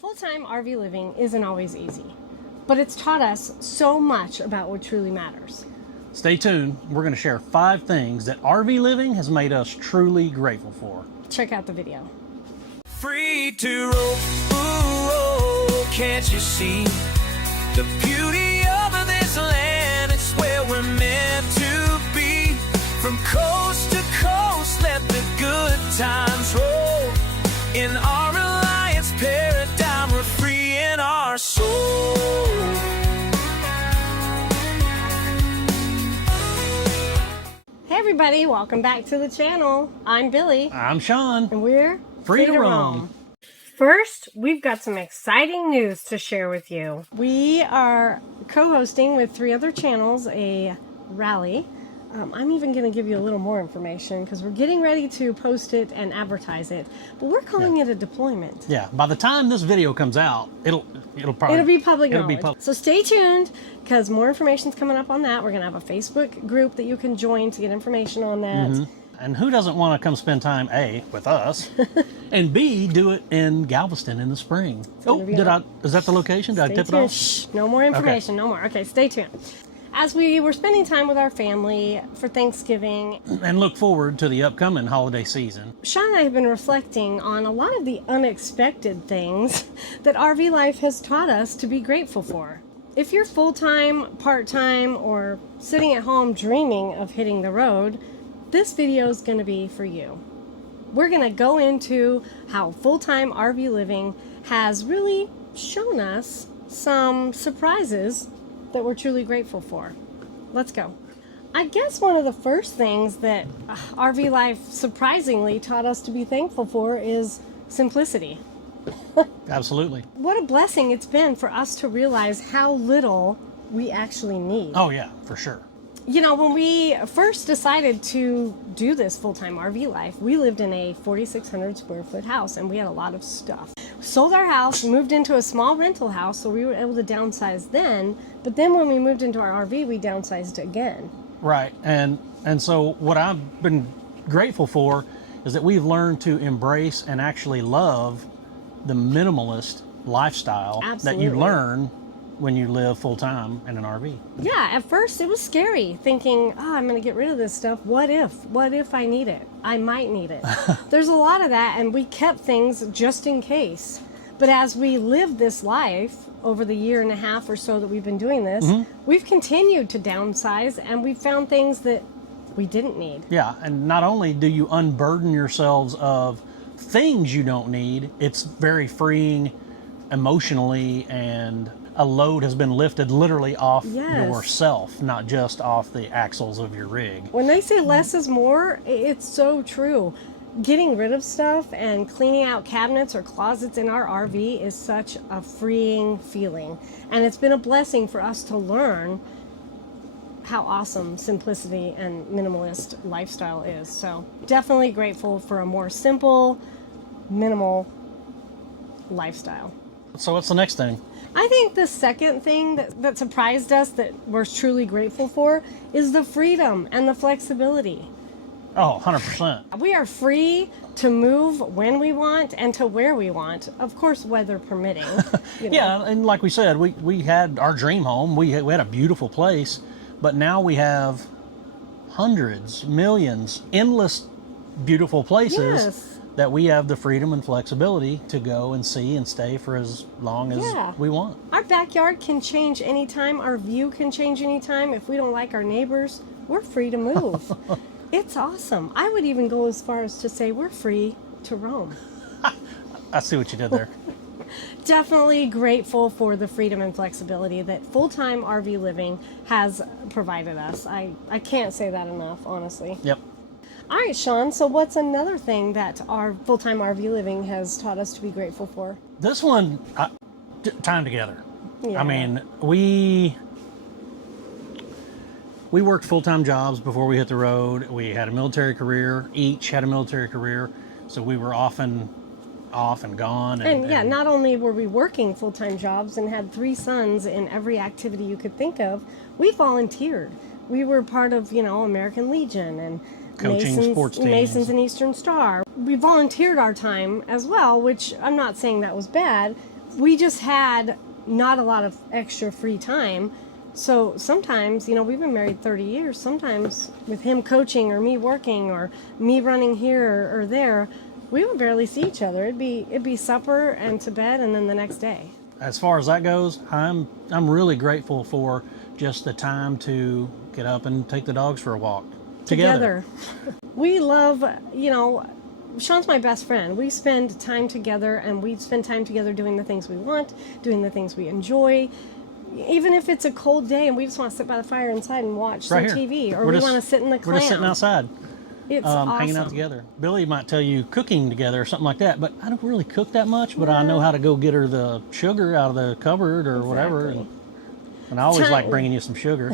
Full-time RV living isn't always easy, but it's taught us so much about what truly matters. Stay tuned. We're going to share 5 things that RV living has made us truly grateful for. Check out the video. Free to roll, ooh, oh, can't you see the beauty of this land? It's where we're meant to be. From coast to coast, let the good times roll. In our Alliance paradigm, we're free in our soul. Hey everybody, welcome back to the channel. I'm Billy. I'm Sean. And we're Free to roam. First, we've got some exciting news to share with you. We are co-hosting with 3 other channels a rally. I'm even going to give you a little more information because we're getting ready to post it and advertise it. But we're calling it a deployment. Yeah, by the time this video comes out, it'll be public knowledge. So stay tuned because more information's coming up on that. We're going to have a Facebook group that you can join to get information on that. Mm-hmm. And who doesn't want to come spend time, A, with us, and B, do it in Galveston in the spring? Is that the location? Did I tip it off? Shh, no more information, no more. Okay, stay tuned. As we were spending time with our family for Thanksgiving and look forward to the upcoming holiday season, Sean and I have been reflecting on a lot of the unexpected things that RV life has taught us to be grateful for. If you're full-time, part-time, or sitting at home dreaming of hitting the road, this video is going to be for you. We're going to go into how full-time RV living has really shown us some surprises that we're truly grateful for. Let's go. I guess one of the first things that RV life surprisingly taught us to be thankful for is simplicity. Absolutely. What a blessing it's been for us to realize how little we actually need. Oh yeah, for sure. You know, when we first decided to do this full-time RV life, we lived in a 4,600 square foot house and we had a lot of stuff. Sold our house, moved into a small rental house, so we were able to downsize then. But then when we moved into our RV, we downsized again. Right, and so what I've been grateful for is that we've learned to embrace and actually love the minimalist lifestyle that you learn when you live full-time in an RV. Yeah, at first it was scary, thinking, I'm going to get rid of this stuff. What if I need it? I might need it. There's a lot of that, and we kept things just in case. But as we lived this life over the year and a half or so that we've been doing this, we've continued to downsize, and we've found things that we didn't need. Yeah, and not only do you unburden yourselves of things you don't need, it's very freeing emotionally, and a load has been lifted literally off yourself, not just off the axles of your rig. When they say less is more, it's so true. Getting rid of stuff and cleaning out cabinets or closets in our RV is such a freeing feeling. And it's been a blessing for us to learn how awesome simplicity and minimalist lifestyle is. So definitely grateful for a more simple, minimal lifestyle. So what's the next thing? I think the second thing that surprised us that we're truly grateful for is the freedom and the flexibility. Oh, 100%. We are free to move when we want and to where we want, of course, weather permitting. You know. Yeah, and like we said, we had our dream home. We had a beautiful place, but now we have hundreds, millions, endless beautiful places that we have the freedom and flexibility to go and see and stay for as long as we want. Our backyard can change anytime. Our view can change anytime. If we don't like our neighbors, we're free to move. It's awesome. I would even go as far as to say we're free to roam. I see what you did there. Definitely grateful for the freedom and flexibility that full-time RV living has provided us. I can't say that enough, honestly. Yep. All right, Sean, so what's another thing that our full-time RV living has taught us to be grateful for? This one, time together. Yeah. I mean, we worked full-time jobs before we hit the road. We had a military career, each had a military career, so we were often off and gone. And not only were we working full-time jobs and had 3 sons in every activity you could think of, we volunteered. We were part of, American Legion and coaching sports teams. Masons and Eastern Star. We volunteered our time as well, which I'm not saying that was bad. we just had not a lot of extra free time. So sometimes, we've been married 30 years. Sometimes with him coaching or me working or me running here or there, we would barely see each other. It'd be supper and to bed and then the next day. As far as that goes, I'm really grateful for just the time to get up and take the dogs for a walk together. We love, Sean's my best friend. We spend time together, and we spend time together doing the things we want, doing the things we enjoy. Even if it's a cold day and we just want to sit by the fire inside and watch some TV, or we want to sit in the clam. We're just sitting outside. It's awesome. Hanging out together. Billy might tell you cooking together or something like that, but I don't really cook that much, but I know how to go get her the sugar out of the cupboard or whatever. And I always like bringing you some sugar.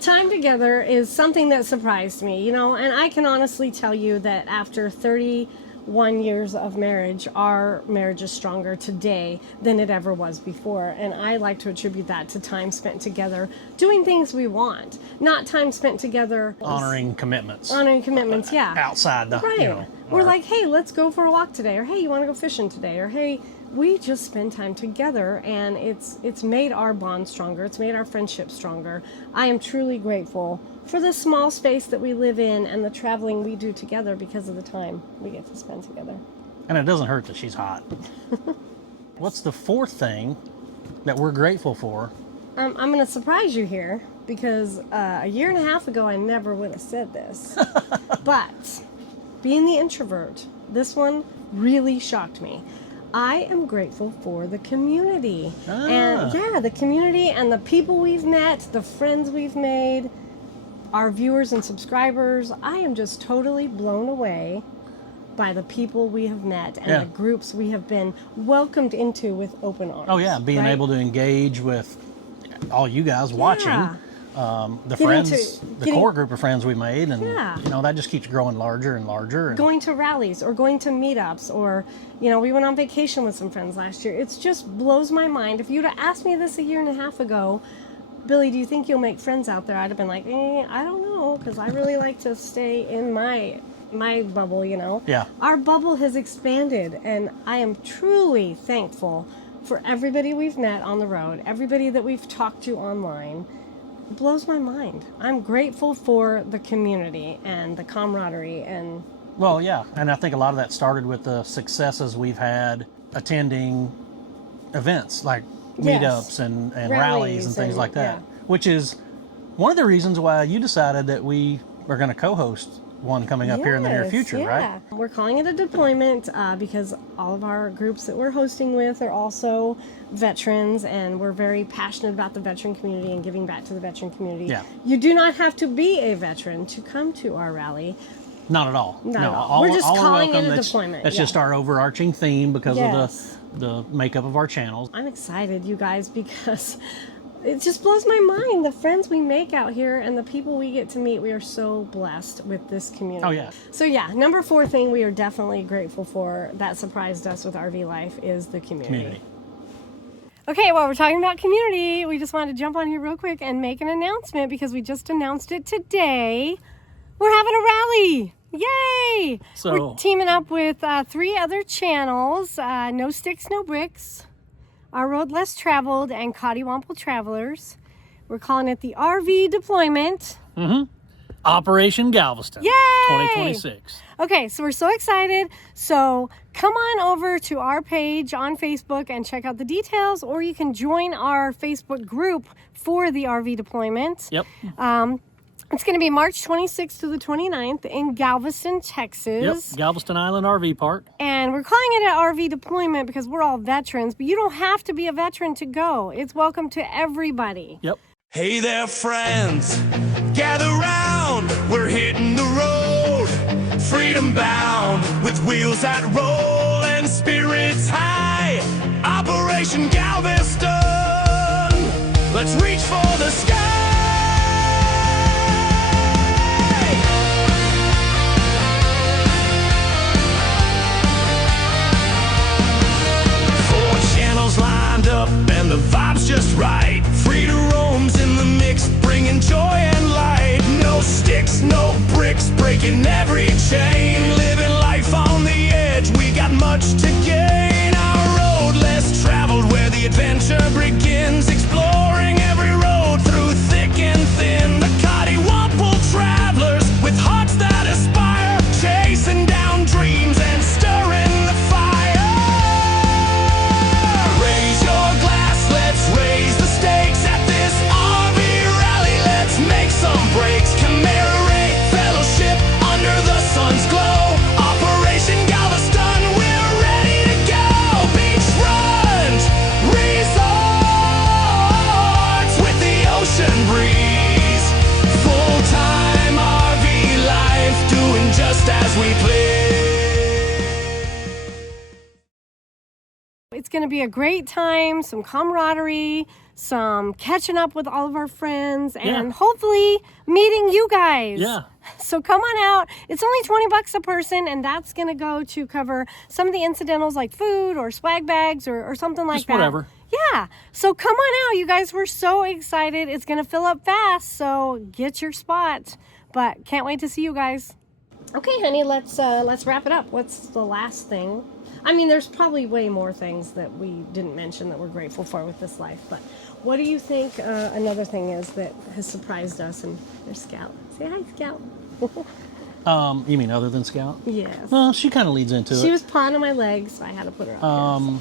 Time together is something that surprised me, and I can honestly tell you that after 31 years of marriage, our marriage is stronger today than it ever was before. And I like to attribute that to time spent together doing things we want, not time spent together honoring commitments. Yeah. Outside the, right. We're like, hey, let's go for a walk today, or hey, you want to go fishing today, or hey, we just spend time together, and it's made our bond stronger. It's made our friendship stronger. I am truly grateful for the small space that we live in and the traveling we do together because of the time we get to spend together. And it doesn't hurt that she's hot. What's the fourth thing that we're grateful for? I'm going to surprise you here because a year and a half ago I never would have said this. But being the introvert, this one really shocked me. I am grateful for the community. And the community and the people we've met, the friends we've made, our viewers and subscribers. I am just totally blown away by the people we have met and the groups we have been welcomed into with open arms. Oh yeah, being able to engage with all you guys watching. The friends, the core group of friends we made, and that just keeps growing larger and larger. And going to rallies or going to meetups, or we went on vacation with some friends last year. It just blows my mind. If you'd have asked me this a year and a half ago, Billy, do you think you'll make friends out there? I'd have been like, I don't know, because I really like to stay in my bubble. Yeah. Our bubble has expanded, and I am truly thankful for everybody we've met on the road, everybody that we've talked to online. It blows my mind. I'm grateful for the community and the camaraderie and... Well, yeah, and I think a lot of that started with the successes we've had attending events like meetups and rallies and things like that, which is one of the reasons why you decided that we are going to co-host one coming up here in the near future, right? We're calling it a deployment because all of our groups that we're hosting with are also veterans, and we're very passionate about the veteran community and giving back to the veteran community. Yeah. You do not have to be a veteran to come to our rally. Not at all. Not at all. We're just calling it a deployment. That's just our overarching theme because of the makeup of our channels. I'm excited, you guys, because it just blows my mind. The friends we make out here and the people we get to meet, we are so blessed with this community. Oh, yeah. So, number 4 thing we are definitely grateful for that surprised us with RV life is the community. Okay, well, we're talking about community. We just wanted to jump on here real quick and make an announcement because we just announced it today. We're having a rally. Yay! So, we're teaming up with 3 other channels, No Sticks, No Bricks, Our Road Less Traveled, and Cottywomple Travelers. We're calling it the RV Deployment. Operation Galveston. Yay! 2026. Okay, so we're so excited. So come on over to our page on Facebook and check out the details, or you can join our Facebook group for the RV Deployment. Yep. It's going to be March 26th to the 29th in Galveston, Texas. Yep, Galveston Island RV Park. And we're calling it an RV deployment because we're all veterans, but you don't have to be a veteran to go. It's welcome to everybody. Yep. Hey there, friends, gather round. We're hitting the road, freedom bound, with wheels that roll and spirits high. Operation Galveston, let's reach for the sky. Lined up and the vibe's just right. Freedom roams in the mix, bringing joy and light. No sticks, no bricks, breaking every chain. Living life on the edge, we got much to gain. Our road It's going to be a great time, some camaraderie, some catching up with all of our friends, and hopefully meeting you guys. Yeah. So come on out. It's only $20 a person, and that's going to go to cover some of the incidentals like food or swag bags or something like Just that. whatever. Yeah. So come on out, you guys. We're so excited. It's going to fill up fast, so get your spot. But can't wait to see you guys. Okay, honey, let's wrap it up. What's the last thing? I mean, there's probably way more things that we didn't mention that we're grateful for with this life, but what do you think another thing is that has surprised us? And there's Scout. Say hi, Scout. You mean other than Scout? Yes. Well, she kind of leads into it. She was pawing on my legs, so I had to put her up there.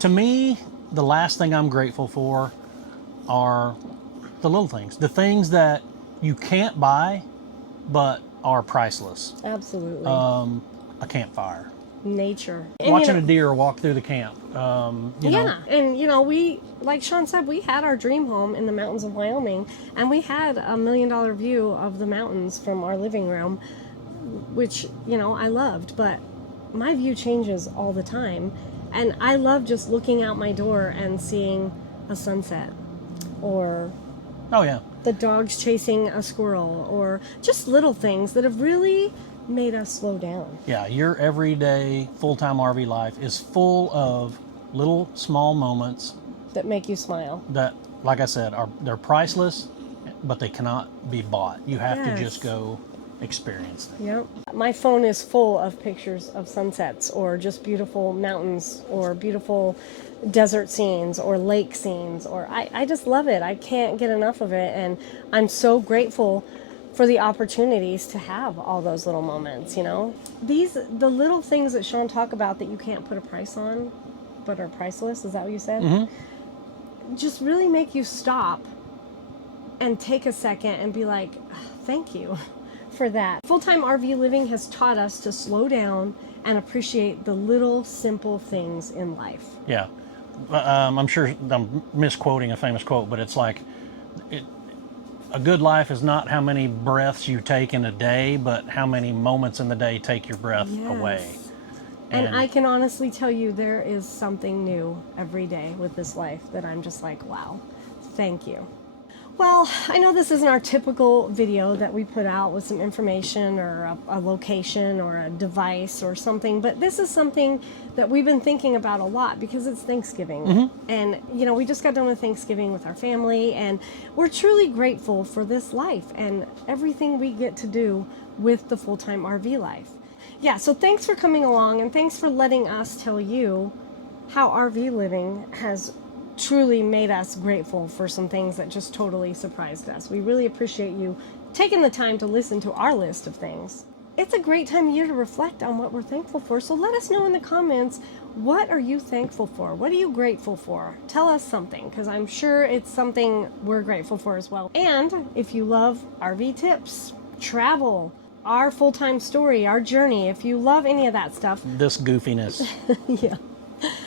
To me, the last thing I'm grateful for are the little things. The things that you can't buy, but are priceless. Absolutely. A campfire. Nature. And, Watching a deer walk through the camp. You know. And we, like Sean said, we had our dream home in the mountains of Wyoming, and we had $1 million view of the mountains from our living room, which, I loved, but my view changes all the time. And I love just looking out my door and seeing a sunset, or Oh, yeah. the dogs chasing a squirrel, or just little things that have really made us slow down. Yeah, your everyday full-time RV life is full of little small moments That make you smile. that, like I said, they're priceless, but they cannot be bought. You have to just go experience them. Yep. My phone is full of pictures of sunsets, or just beautiful mountains, or beautiful desert scenes, or lake scenes, or I just love it. I can't get enough of it, and I'm so grateful for the opportunities to have all those little moments, the little things that Sean talked about that you can't put a price on, but are priceless. Is that what you said? Mm-hmm. Just really make you stop and take a second and be like, thank you for that. Full-time RV living has taught us to slow down and appreciate the little simple things in life. Yeah. I'm sure I'm misquoting a famous quote, but it's like, a good life is not how many breaths you take in a day, but how many moments in the day take your breath away. And I can honestly tell you there is something new every day with this life that I'm just like, wow, thank you. Well, I know this isn't our typical video that we put out with some information or a location or a device or something, but this is something that we've been thinking about a lot because it's Thanksgiving. Mm-hmm. And, we just got done with Thanksgiving with our family, and we're truly grateful for this life and everything we get to do with the full-time RV life. Yeah, so thanks for coming along, and thanks for letting us tell you how RV living has truly made us grateful for some things that just totally surprised us. We really appreciate you taking the time to listen to our list of things. It's a great time of year to reflect on what we're thankful for, so let us know in the comments, what are you thankful for? What are you grateful for? Tell us something, because I'm sure it's something we're grateful for as well. And if you love RV tips, travel, our full-time story, our journey, if you love any of that stuff. This goofiness. Yeah.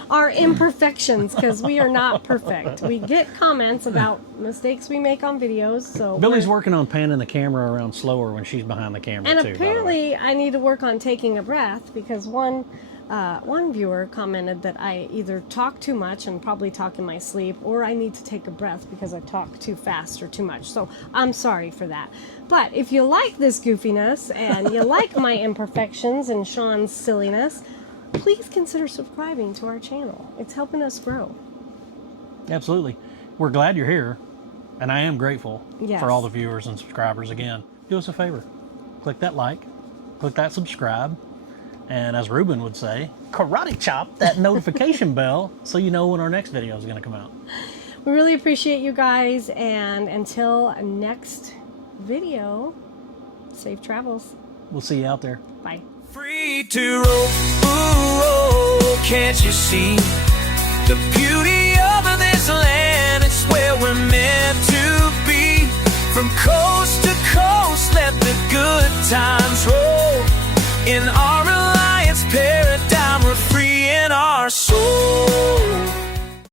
Our imperfections, because we are not perfect. We get comments about mistakes we make on videos. So Billy's working on panning the camera around slower when she's behind the camera, and too. apparently I need to work on taking a breath, because one viewer commented that I either talk too much and probably talk in my sleep, or I need to take a breath because I talk too fast or too much. So I'm sorry for that. But if you like this goofiness and you like my imperfections and Sean's silliness, please consider subscribing to our channel. It's helping us grow. Absolutely. We're glad you're here, and I am grateful Yes. for all the viewers and subscribers. Again, do us a favor. Click that like, click that subscribe, and as Ruben would say, karate chop that notification bell so you know when our next video is going to come out. We really appreciate you guys, and until next video, safe travels. We'll see you out there. Bye. Free to roam, ooh, oh, can't you see the beauty?